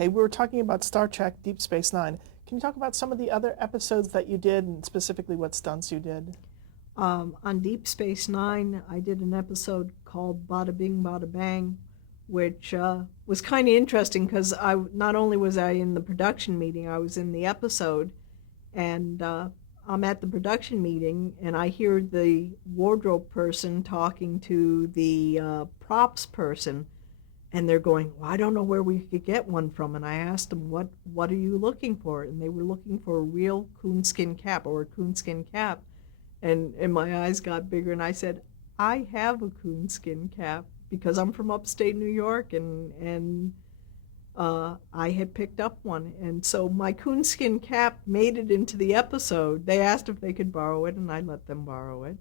Okay, we were talking about Star Trek Deep Space Nine. Can you talk about some of the other episodes that you did and specifically what stunts you did? On Deep Space Nine, I did an episode called Bada Bing Bada Bang, which was kind of interesting because I not only was I in the production meeting, I was in the episode, and I'm at the production meeting, and I hear the wardrobe person talking to the props person, and they're going, "Well, I don't know where we could get one from." And I asked them, "What are you looking for?" And they were looking for a real coonskin cap or a coonskin cap. And my eyes got bigger, and I said, "I have a coonskin cap because I'm from upstate New York, and I had picked up one, and so my coonskin cap made it into the episode. They asked if they could borrow it, and I let them borrow it,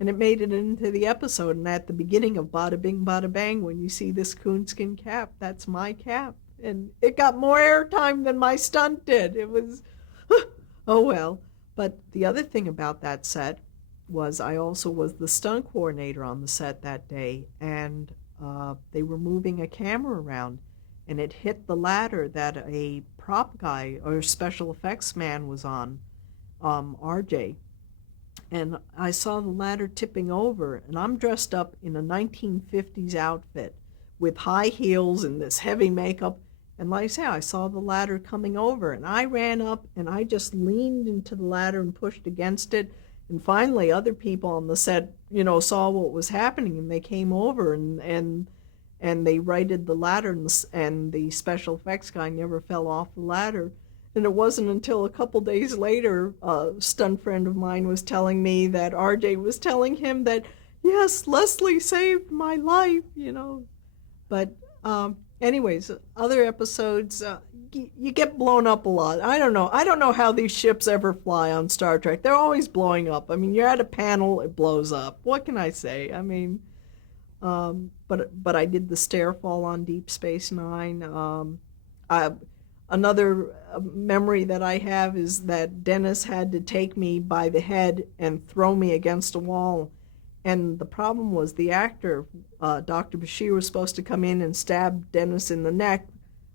and it made it into the episode. And at the beginning of Bada Bing Bada Bang, when you see this coonskin cap, that's my cap, and it got more airtime than my stunt did. It was, oh well. But the other thing about that set was I also was the stunt coordinator on the set that day, and they were moving a camera around, and it hit the ladder that a prop guy or special effects man was on, RJ. And I saw the ladder tipping over, and I'm dressed up in a 1950s outfit with high heels and this heavy makeup. And like I say, I saw the ladder coming over, and I ran up and I just leaned into the ladder and pushed against it. And finally, other people on the set, saw what was happening, and they came over and they righted the ladder, and the special effects guy never fell off the ladder. And it wasn't until a couple days later, a stunt friend of mine was telling me that RJ was telling him that, yes, Leslie saved my life. But anyways, other episodes, you get blown up a lot. I don't know. I don't know how these ships ever fly on Star Trek. They're always blowing up. I mean, you're at a panel, it blows up. What can I say? I mean, but I did the stair fall on Deep Space Nine. Another memory that I have is that Dennis had to take me by the head and throw me against a wall. And the problem was the actor, Dr. Bashir, was supposed to come in and stab Dennis in the neck.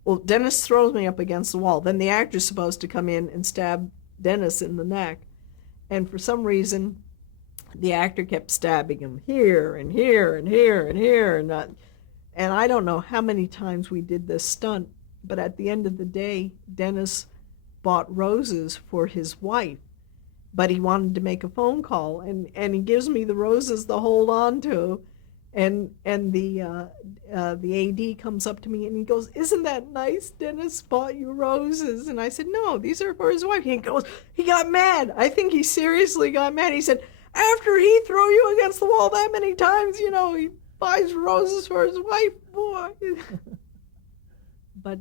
Well, Dennis throws me up against the wall. Then the actor's supposed to come in and stab Dennis in the neck. And for some reason, the actor kept stabbing him here and here and here and here. And I don't know how many times we did this stunt, but at the end of the day, Dennis bought roses for his wife, but he wanted to make a phone call, and he gives me the roses to hold on to, and the AD comes up to me and he goes, "Isn't that nice? Dennis bought you roses." And I said, "No, these are for his wife." He got mad. I think he seriously got mad. He said, "After he threw you against the wall that many times, he buys roses for his wife, boy." But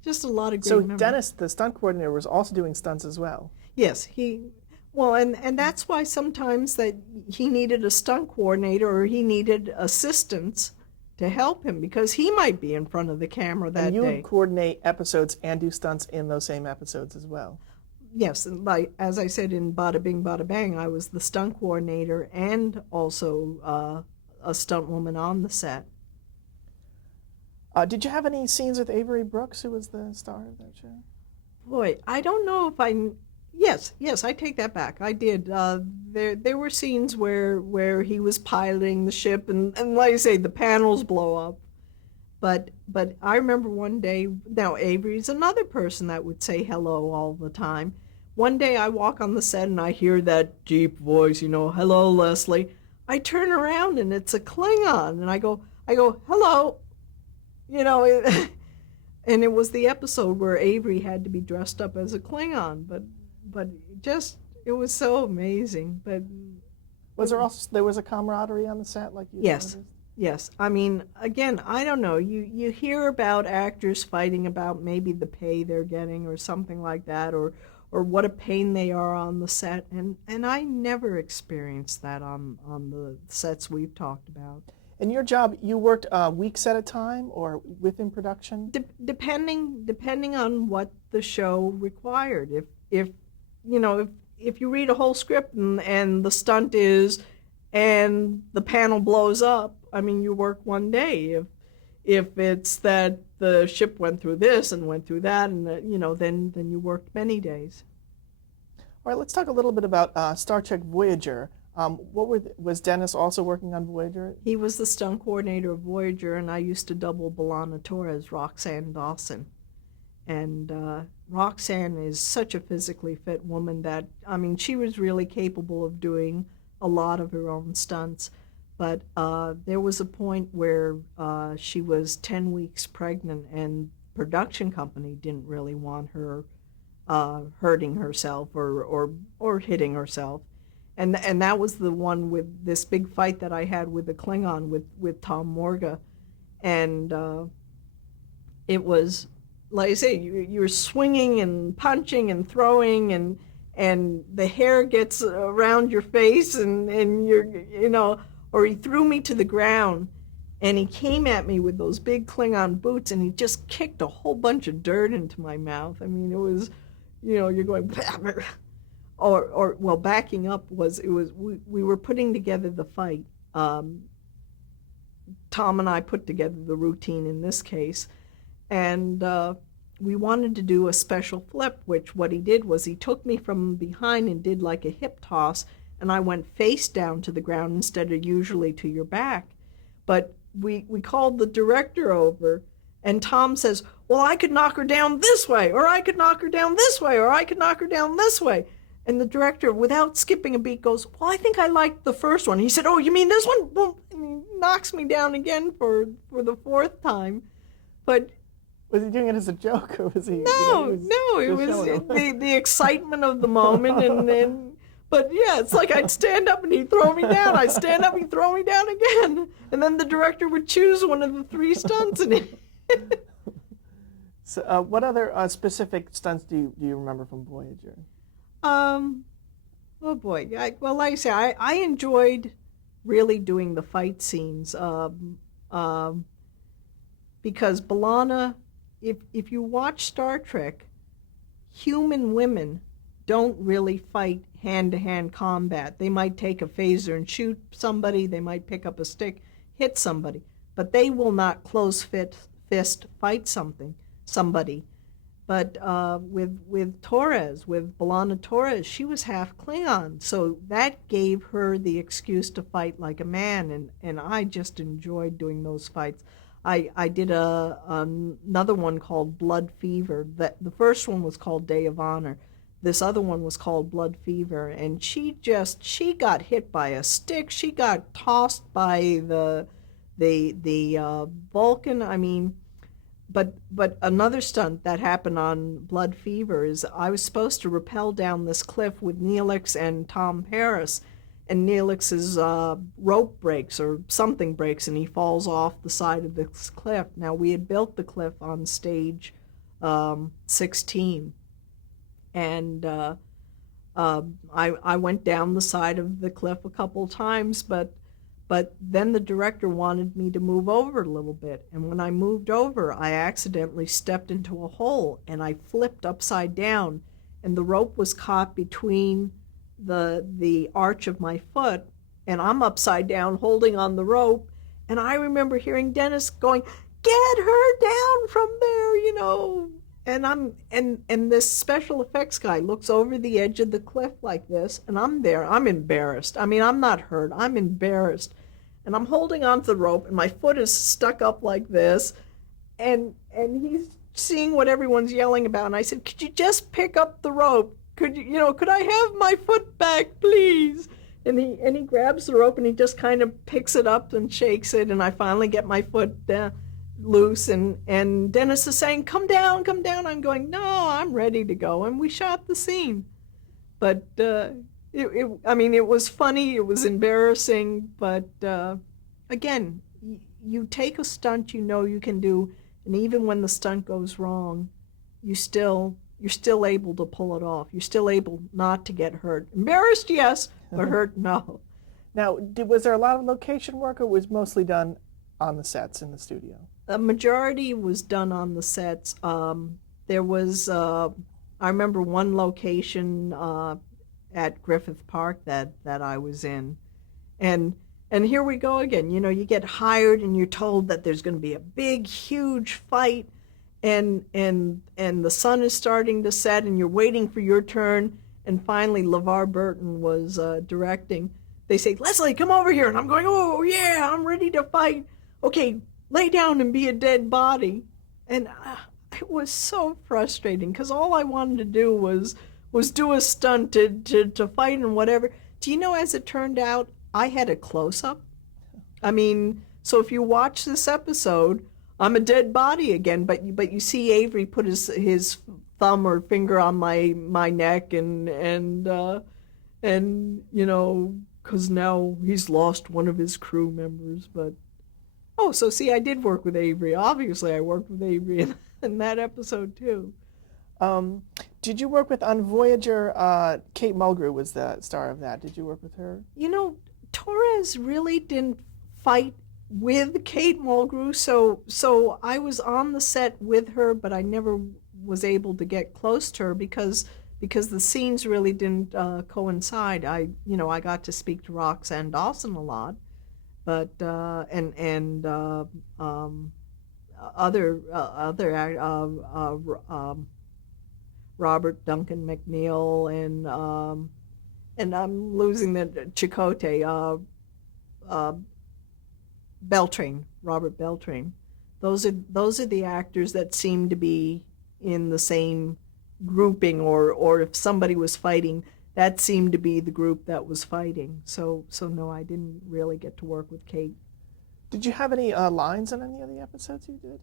just a lot of great memories. So Dennis, the stunt coordinator, was also doing stunts as well. Yes, and that's why sometimes that he needed a stunt coordinator or he needed assistants to help him, because he might be in front of the camera that and you day. would coordinate episodes and do stunts in those same episodes as well. Yes, and like as I said in Bada Bing Bada Bang, I was the stunt coordinator and also a stunt woman on the set. Did you have any scenes with Avery Brooks, who was the star of that show? Boy, I don't know if I. Yes, I take that back. I did. There were scenes where he was piloting the ship, and like I say, the panels blow up. But I remember one day. Now Avery's another person that would say hello all the time. One day I walk on the set and I hear that deep voice, "Hello, Leslie." I turn around and it's a Klingon, and I go, "Hello." And it was the episode where Avery had to be dressed up as a Klingon, but just it was so amazing. But there was a camaraderie on the set, like you yes, noticed? yes. I mean, again, I don't know. You hear about actors fighting about maybe the pay they're getting or something like that, or what a pain they are on the set, and I never experienced that on the sets we've talked about. In your job, you worked weeks at a time or within production? Depending on what the show required. If you read a whole script and the stunt is and the panel blows up, I mean, you work one day. If it's that the ship went through this and went through that, and then you worked many days. All right, let's talk a little bit about Star Trek Voyager. Was Dennis also working on Voyager? He was the stunt coordinator of Voyager, and I used to double B'Elanna Torres, Roxanne Dawson. And Roxanne is such a physically fit woman that, I mean, she was really capable of doing a lot of her own stunts. But there was a point where she was 10 weeks pregnant, and production company didn't really want her hurting herself or hitting herself. And that was the one with this big fight that I had with the Klingon with Tom Morga. And it was, like I say, you're swinging and punching and throwing, and the hair gets around your face, and or he threw me to the ground, and he came at me with those big Klingon boots, and he just kicked a whole bunch of dirt into my mouth. I mean, it was, you're going, well, backing up we were putting together the fight. Tom and I put together the routine in this case, and we wanted to do a special flip, which what he did was he took me from behind and did like a hip toss, and I went face down to the ground instead of usually to your back. But we called the director over, and Tom says, well, I could knock her down this way, or I could knock her down this way, or I could knock her down this way. And the director, without skipping a beat, goes, well, I think I liked the first one. He said, oh, you mean this one? Well, and he knocks me down again for the fourth time. But was he doing it as a joke, or was he? No, it was the excitement of the moment, and but yeah, it's like I'd stand up and he'd throw me down. I'd stand up, he'd throw me down again, and then the director would choose one of the three stunts. So, what other specific stunts do you remember from Voyager? Oh boy, well, like I say, I enjoyed really doing the fight scenes because B'Elanna, if you watch Star Trek, human women don't really fight hand-to-hand combat. They might take a phaser and shoot somebody, they might pick up a stick, hit somebody, but they will not close fist fight somebody. But with Torres, with B'Elanna Torres, she was half Klingon, so that gave her the excuse to fight like a man, and I just enjoyed doing those fights. I did another one called Blood Fever. The first one was called Day of Honor. This other one was called Blood Fever, and she got hit by a stick. She got tossed by the Vulcan. I mean, but another stunt that happened on Blood Fever is I was supposed to rappel down this cliff with Neelix and Tom Paris, and Neelix's rope breaks or something breaks, and he falls off the side of this cliff. Now, we had built the cliff on stage 16, and I went down the side of the cliff a couple times, but then the director wanted me to move over a little bit, and when I moved over, I accidentally stepped into a hole, and I flipped upside down, and the rope was caught between the arch of my foot, and I'm upside down holding on the rope, and I remember hearing Dennis going, "Get her down from there," and this special effects guy looks over the edge of the cliff like this, and I'm there. I'm embarrassed. I mean, I'm not hurt. I'm embarrassed. And I'm holding onto the rope, and my foot is stuck up like this, and he's seeing what everyone's yelling about, and I said, "Could you just pick up the rope? Could I have my foot back, please?" And he grabs the rope, and he just kind of picks it up and shakes it, and I finally get my foot loose, and Dennis is saying, come down. I'm going, no, I'm ready to go, and we shot the scene. But it was funny, it was embarrassing, but again, you take a stunt you can do, and even when the stunt goes wrong, you're still able to pull it off. You're still able not to get hurt. Embarrassed, yes, but hurt, no. Now, was there a lot of location work, or was mostly done on the sets in the studio? The majority was done on the sets. There was, I remember one location at Griffith Park that I was in, and And here we go again. You know, you get hired and you're told that there's going to be a big, huge fight, and the sun is starting to set, and you're waiting for your turn. And finally, LeVar Burton was directing. They say, "Leslie, come over here," and I'm going, "Oh yeah, I'm ready to fight." Okay, lay down and be a dead body, and it was so frustrating because all I wanted to do was do a stunt to fight and whatever. Do you know, as it turned out, I had a close up. I mean, so if you watch this episode, I'm a dead body again, but you see Avery put his thumb or finger on my neck, and you know, because now he's lost one of his crew members. But oh, so see, I did work with Avery. Obviously, I worked with Avery in that episode too. Um, did you work with on Voyager? Kate Mulgrew was the star of that. Did you work with her? You know, Torres really didn't fight with Kate Mulgrew, so I was on the set with her, but I never was able to get close to her because the scenes really didn't coincide. I got to speak to Roxanne Dawson a lot, but and Robert Duncan McNeil and I'm losing the Chicote, Beltrain, Robert Beltrain. Those are the actors that seem to be in the same grouping, or if somebody was fighting, that seemed to be the group that was fighting. So no, I didn't really get to work with Kate. Did you have any lines in any of the episodes you did?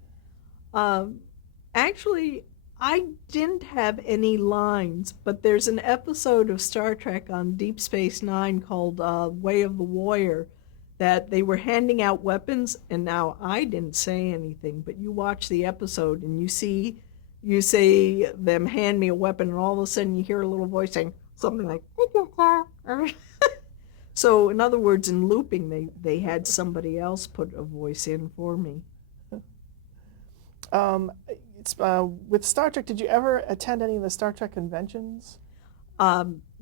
Actually, I didn't have any lines, but there's an episode of Star Trek on Deep Space Nine called Way of the Warrior that they were handing out weapons, and now I didn't say anything, but you watch the episode and you see them hand me a weapon, and all of a sudden you hear a little voice saying something like, "Thank you, sir." So in other words, in looping, they had somebody else put a voice in for me. It's with Star Trek. Did you ever attend any of the Star Trek conventions?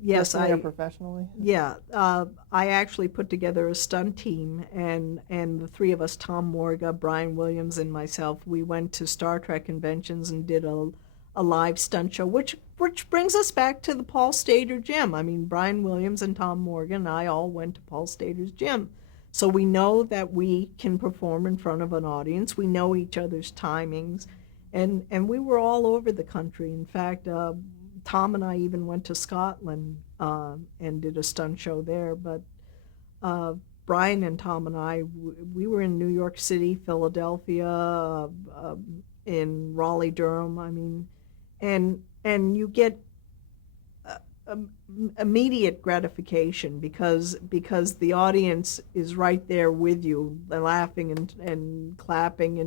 Yes, personally or professionally? Yeah, I actually put together a stunt team, and the three of us, Tom Morga, Brian Williams, and myself, we went to Star Trek conventions and did a live stunt show, which brings us back to the Paul Stater gym. I mean, Brian Williams and Tom Morgan and I all went to Paul Stater's gym. So we know that we can perform in front of an audience. We know each other's timings, and we were all over the country. In fact, Tom and I even went to Scotland and did a stunt show there. But Brian and Tom and I, we were in New York City, Philadelphia, in Raleigh, Durham. I mean, and you get immediate gratification because the audience is right there with you, laughing and clapping,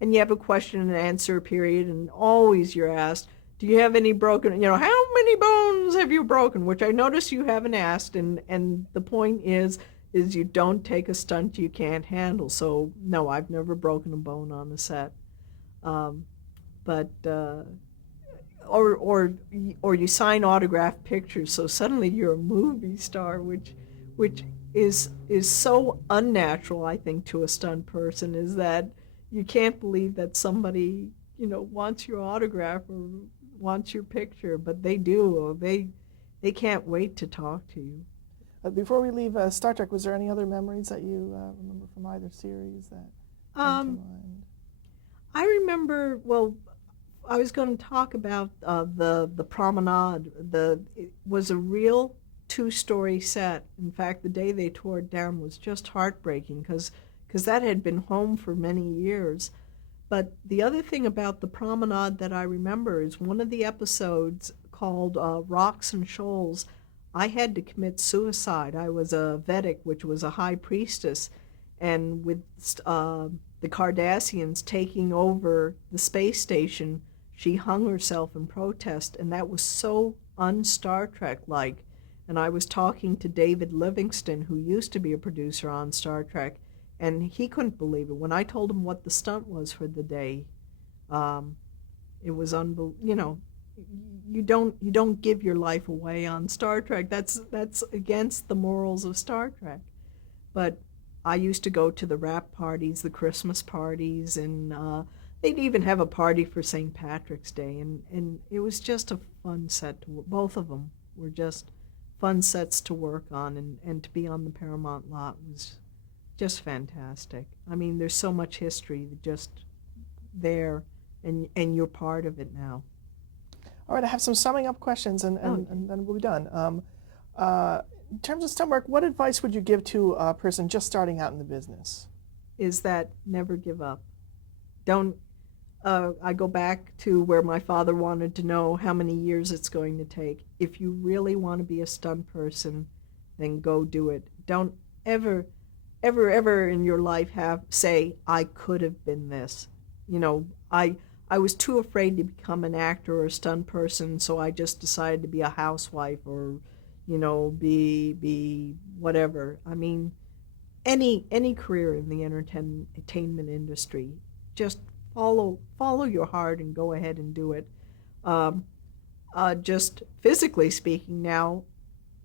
and you have a question and answer period, and always you're asked, do you have any broken, how many bones have you broken, which I notice you haven't asked, and the point is you don't take a stunt you can't handle. So no, I've never broken a bone on the set. But or you sign autographed pictures, so suddenly you're a movie star, which is so unnatural, I think, to a stunt person, is that you can't believe that somebody wants your autograph or wants your picture, but they do. They can't wait to talk to you. Before we leave Star Trek, was there any other memories that you remember from either series that come to mind? I remember, well, I was going to talk about the promenade. It was a real two-story set. In fact, the day they tore it down was just heartbreaking because that had been home for many years. But the other thing about the promenade that I remember is one of the episodes called Rocks and Shoals. I had to commit suicide. I was a Vedic, which was a high priestess, and with the Cardassians taking over the space station, she hung herself in protest, and that was so un-Star Trek-like. And I was talking to David Livingston, who used to be a producer on Star Trek, and he couldn't believe it. When I told him what the stunt was for the day, it was unbelievable. You don't give your life away on Star Trek. That's against the morals of Star Trek. But I used to go to the wrap parties, the Christmas parties, and they'd even have a party for St. Patrick's Day, and it was just a fun set to both of them were just fun sets to work on, and to be on the Paramount lot was just fantastic. I mean, there's so much history just there, and you're part of it now. All right, I have some summing up questions, and then we'll be done. In terms of stunt work, what advice would you give to a person just starting out in the business? Is that never give up. Don't I go back to where my father wanted to know how many years it's going to take. If you really want to be a stunt person, then go do it. Don't ever, ever in your life say, I could have been this. You know, I was too afraid to become an actor or a stunt person, so I just decided to be a housewife or, be whatever. I mean, any career in the entertainment industry, just follow your heart and go ahead and do it. Just physically speaking, now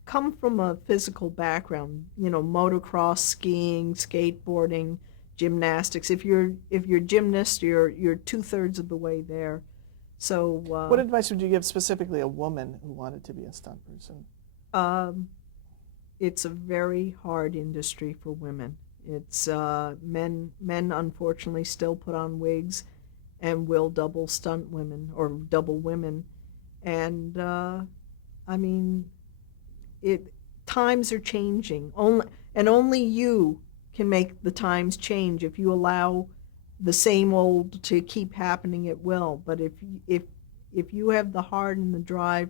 come from a physical background, motocross, skiing, skateboarding, gymnastics. If you're gymnast, you're 2/3 of the way there. So what advice would you give specifically a woman who wanted to be a stunt person? It's a very hard industry for women. It's men unfortunately still put on wigs and will double stunt women or double women, and I mean, times are changing. Only you can make the times change. If you allow the same old to keep happening, it will. But if you have the heart and the drive,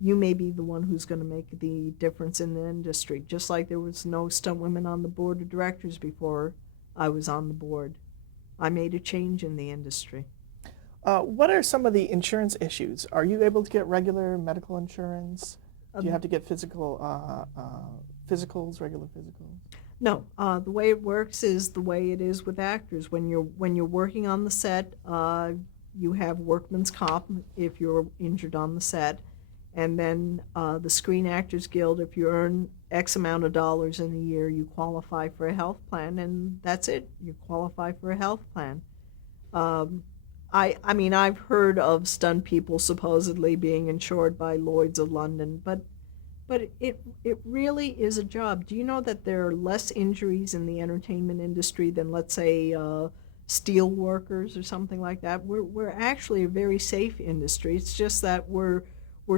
you may be the one who's going to make the difference in the industry. Just like there was no stunt women on the board of directors before I was on the board. I made a change in the industry. What are some of the insurance issues? Are you able to get regular medical insurance? Do you have to get physicals, regular physicals? No, the way it works is the way it is with actors. When you're working on the set, you have workman's comp if you're injured on the set, and then the Screen Actors Guild. If you earn X amount of dollars in a year, you qualify for a health plan, and that's it. You qualify for a health plan. I mean, I've heard of stunt people supposedly being insured by Lloyd's of London, but it really is a job. Do you know that there are less injuries in the entertainment industry than, let's say, steel workers or something like that? We're actually a very safe industry. It's just that we're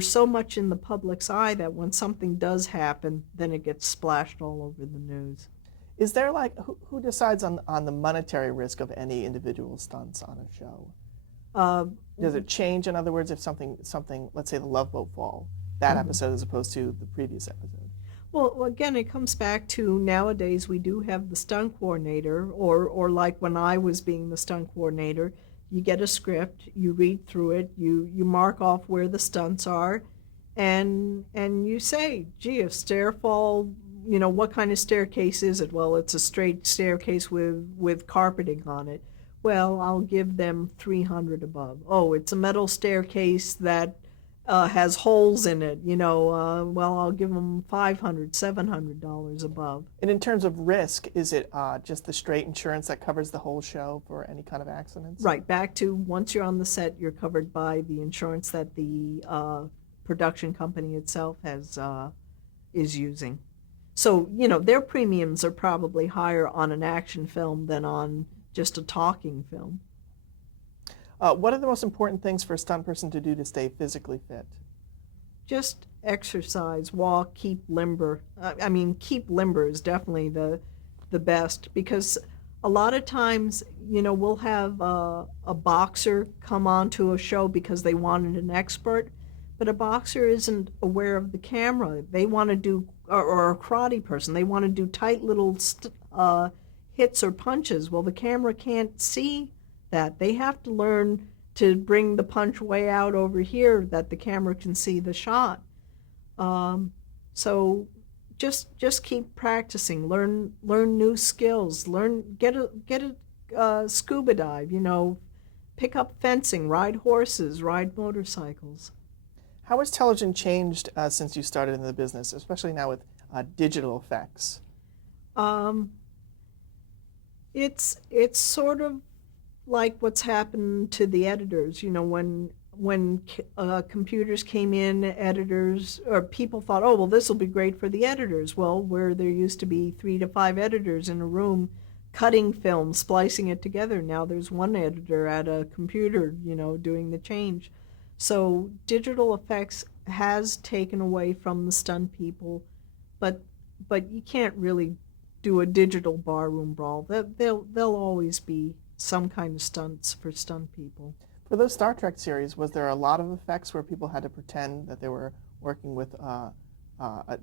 so much in the public's eye that when something does happen, then it gets splashed all over the news. Is there who decides on the monetary risk of any individual stunts on a show? Does it change? In other words, if something, let's say the Love Boat Fall, that episode as opposed to the previous episode? Well, again, it comes back to nowadays we do have the stunt coordinator, or like when I was being the stunt coordinator, you get a script, you read through it, you mark off where the stunts are, and you say, gee, a stair fall, what kind of staircase is it? Well, it's a straight staircase with carpeting on it. Well, I'll give them $300 above. Oh, it's a metal staircase that has holes in it, well, I'll give them $500, $700 above. And in terms of risk, is it just the straight insurance that covers the whole show for any kind of accidents? Right, back to once you're on the set, you're covered by the insurance that the production company itself is using. So, their premiums are probably higher on an action film than on just a talking film. What are the most important things for a stunt person to do to stay physically fit? Just exercise, walk, keep limber. Keep limber is definitely the best, because a lot of times, we'll have a boxer come onto a show because they wanted an expert, but a boxer isn't aware of the camera. They want to do, or a karate person, they want to do tight little hits or punches. Well, the camera can't see that. They have to learn to bring the punch way out over here that the camera can see the shot. So just keep practicing. Learn new skills. Get a scuba dive. Pick up fencing. Ride horses. Ride motorcycles. How has television changed since you started in the business, especially now with digital effects? It's sort of like what's happened to the editors. You know, when computers came in, editors or people thought, oh well, this will be great for the editors. Well, where there used to be 3 to 5 editors in a room cutting film, splicing it together, now there's one editor at a computer, you know, doing the change. So digital effects has taken away from the stunt people, but you can't really do a digital barroom brawl. There'll always be some kind of stunts for stunt people. For those Star Trek series, was there a lot of effects where people had to pretend that they were working with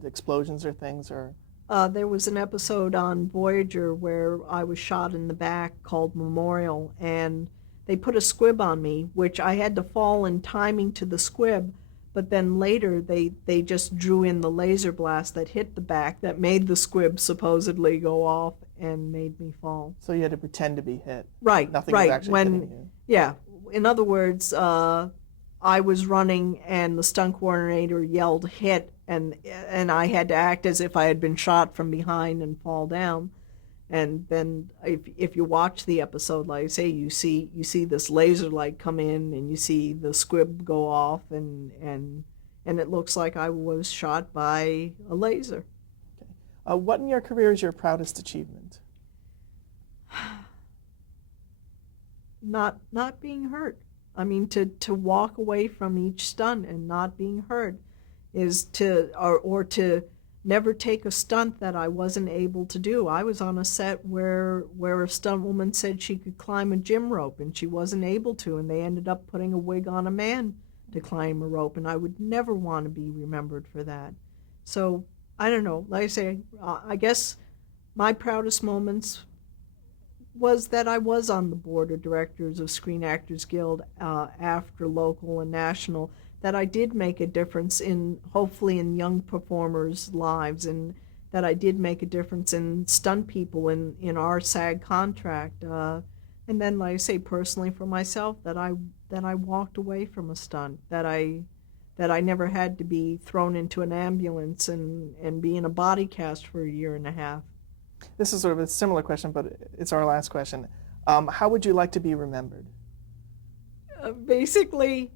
explosions or things? Or There was an episode on Voyager where I was shot in the back called Memorial, and they put a squib on me, which I had to fall in timing to the squib, but then later they just drew in the laser blast that hit the back that made the squib supposedly go off and made me fall. so you had to pretend to be hit. Right, Nothing right. was actually hitting you. Yeah, in other words, I was running and the stunt coordinator yelled hit, and I had to act as if I had been shot from behind and fall down. And then if you watch the episode, like I say, you see this laser light come in and you see the squib go off, and it looks like I was shot by a laser. What in your career is your proudest achievement? Not being hurt. I mean, to walk away from each stunt and not being hurt is or to never take a stunt that I wasn't able to do. I was on a set where a stunt woman said she could climb a gym rope and she wasn't able to, and they ended up putting a wig on a man to climb a rope, and I would never want to be remembered for that. So I don't know. Like I say, I guess my proudest moments was that I was on the board of directors of Screen Actors Guild after local and national, that I did make a difference in, hopefully, in young performers' lives, and that I did make a difference in stunt people in our SAG contract. And then, like I say, personally for myself, that I walked away from a stunt, that I never had to be thrown into an ambulance and be in a body cast for a year and a half. This is sort of a similar question, but it's our last question. How would you like to be remembered? Basically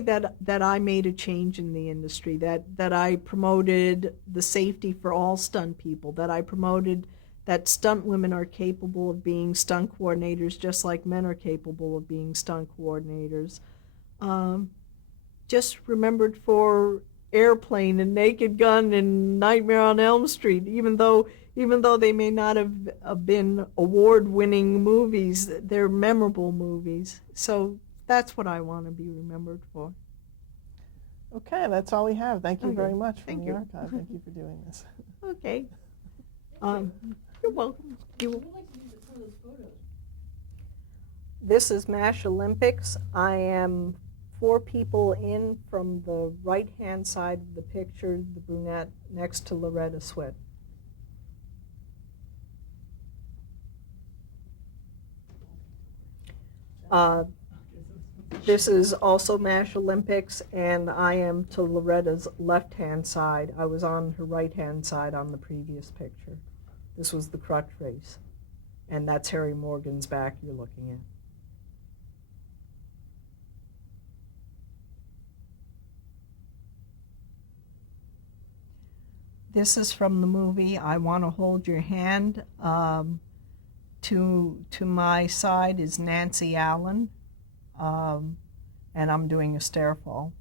that I made a change in the industry, that I promoted the safety for all stunt people, that I promoted that stunt women are capable of being stunt coordinators just like men are capable of being stunt coordinators. Just remembered for Airplane and Naked Gun and Nightmare on Elm Street, even though they may not have been award-winning movies, they're memorable movies. So that's what I want to be remembered for. Okay, that's all we have. Thank you Okay. very much from Thank the you. archive. Thank you for doing this. Okay. You're welcome. Who would like to use some of those photos? This is MASH Olympics. I am 4 people in from the right-hand side of the picture, the brunette next to Loretta Swit. This is also MASH Olympics, and I am to Loretta's left-hand side. I was on her right-hand side on the previous picture. This was the crutch race, and that's Harry Morgan's back you're looking at. This is from the movie I Want to Hold Your Hand. To my side is Nancy Allen, and I'm doing a stair fall.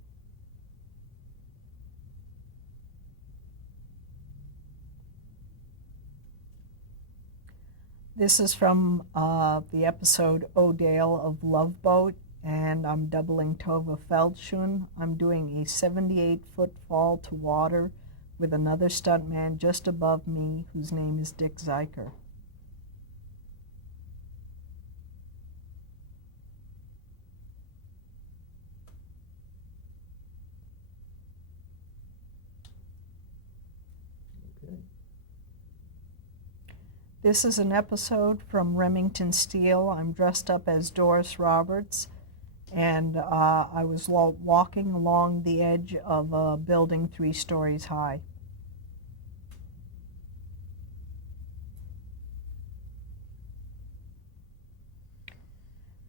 This is from the episode O'Dale of Love Boat, and I'm doubling Tova Feldschun. I'm doing a 78-foot fall to water with another stuntman just above me whose name is Dick Zeiker. This is an episode from Remington Steele. I'm dressed up as Doris Roberts, and I was walking along the edge of a building 3 stories high.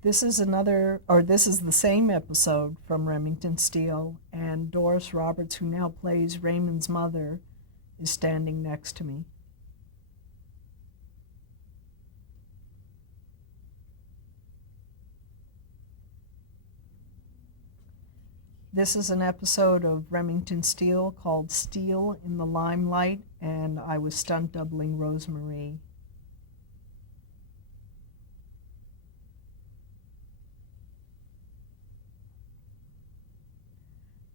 This is the same episode from Remington Steele, and Doris Roberts, who now plays Raymond's mother, is standing next to me. This is an episode of Remington Steele called Steele in the Limelight, and I was stunt doubling Rosemarie.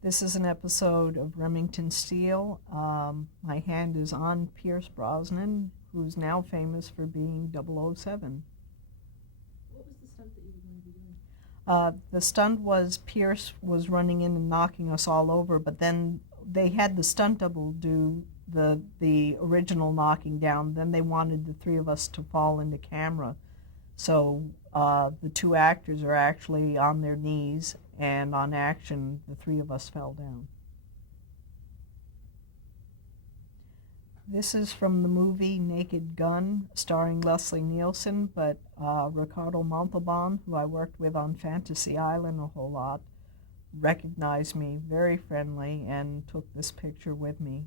This is an episode of Remington Steele. My hand is on Pierce Brosnan, who's now famous for being 007. What was the stunt that you were going to be doing? The stunt was Pierce was running in and knocking us all over, but then they had the stunt double do the original knocking down. Then they wanted the three of us to fall into camera. So the two actors are actually on their knees, and on action, the three of us fell down. This is from the movie Naked Gun, starring Leslie Nielsen, but Ricardo Montalban, who I worked with on Fantasy Island a whole lot, recognized me, very friendly, and took this picture with me.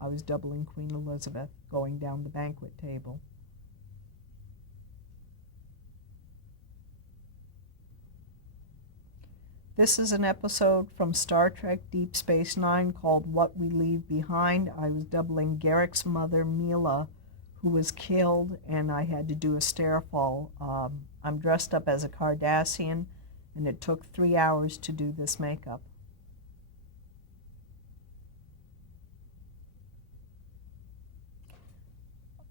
I was doubling Queen Elizabeth, going down the banquet table. This is an episode from Star Trek Deep Space Nine called What We Leave Behind. I was doubling Garrick's mother, Mila, who was killed, and I had to do a stair fall. I'm dressed up as a Cardassian, and it took 3 hours to do this makeup.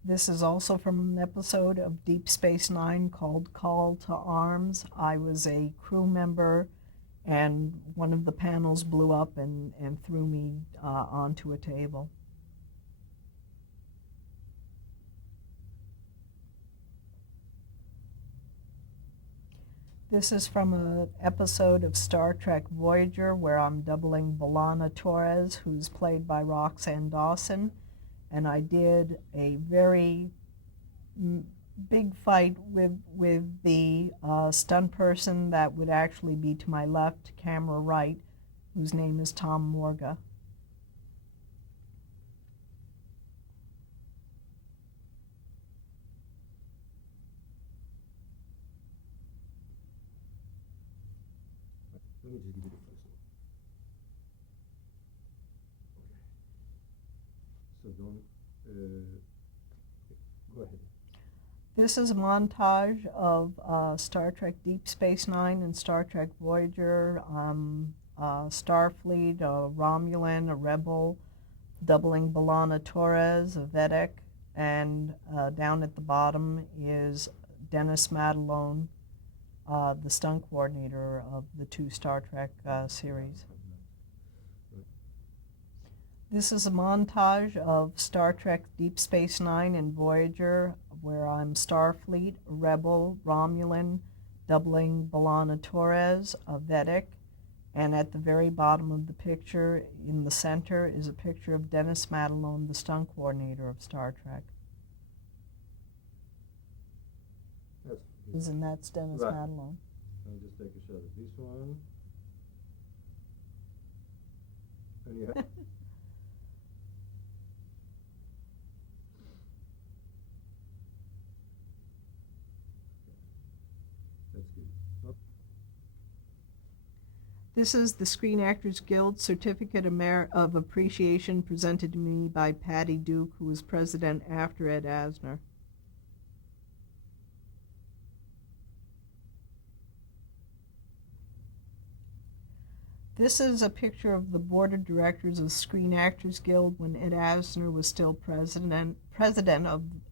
This is also from an episode of Deep Space Nine called Call to Arms. I was a crew member, and one of the panels blew up and threw me onto a table. This is from an episode of Star Trek Voyager where I'm doubling B'Elanna Torres, who's played by Roxanne Dawson, and I did a very big fight with the stunt person that would actually be to my left, camera right, whose name is Tom Morga. Let me just give you the first one. Okay. So don't, go ahead. This is a montage of Star Trek Deep Space Nine and Star Trek Voyager, Starfleet, a Romulan, a Rebel, doubling B'Elanna Torres, a Vedek, and down at the bottom is Dennis Madelone, the stunt coordinator of the two Star Trek series. This is a montage of Star Trek Deep Space Nine and Voyager, where I'm Starfleet, Rebel, Romulan, doubling B'Elanna Torres, a Vedek, and at the very bottom of the picture, in the center, is a picture of Dennis Madelone, the stunt coordinator of Star Trek. And that's Dennis Right. Madelone. I'll just take a shot of this one. And you have that's good. Oh, This is the Screen Actors Guild Certificate of Appreciation presented to me by Patty Duke, who was president after Ed Asner. This is a picture of the board of directors of Screen Actors Guild when Ed Asner was still president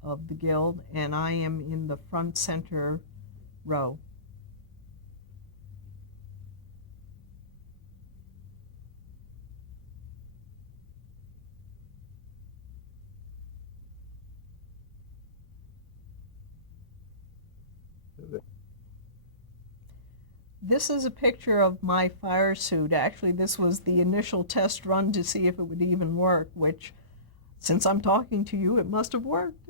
of the guild, and I am in the front center row. This is a picture of my fire suit. Actually, this was the initial test run to see if it would even work, which, since I'm talking to you, it must have worked.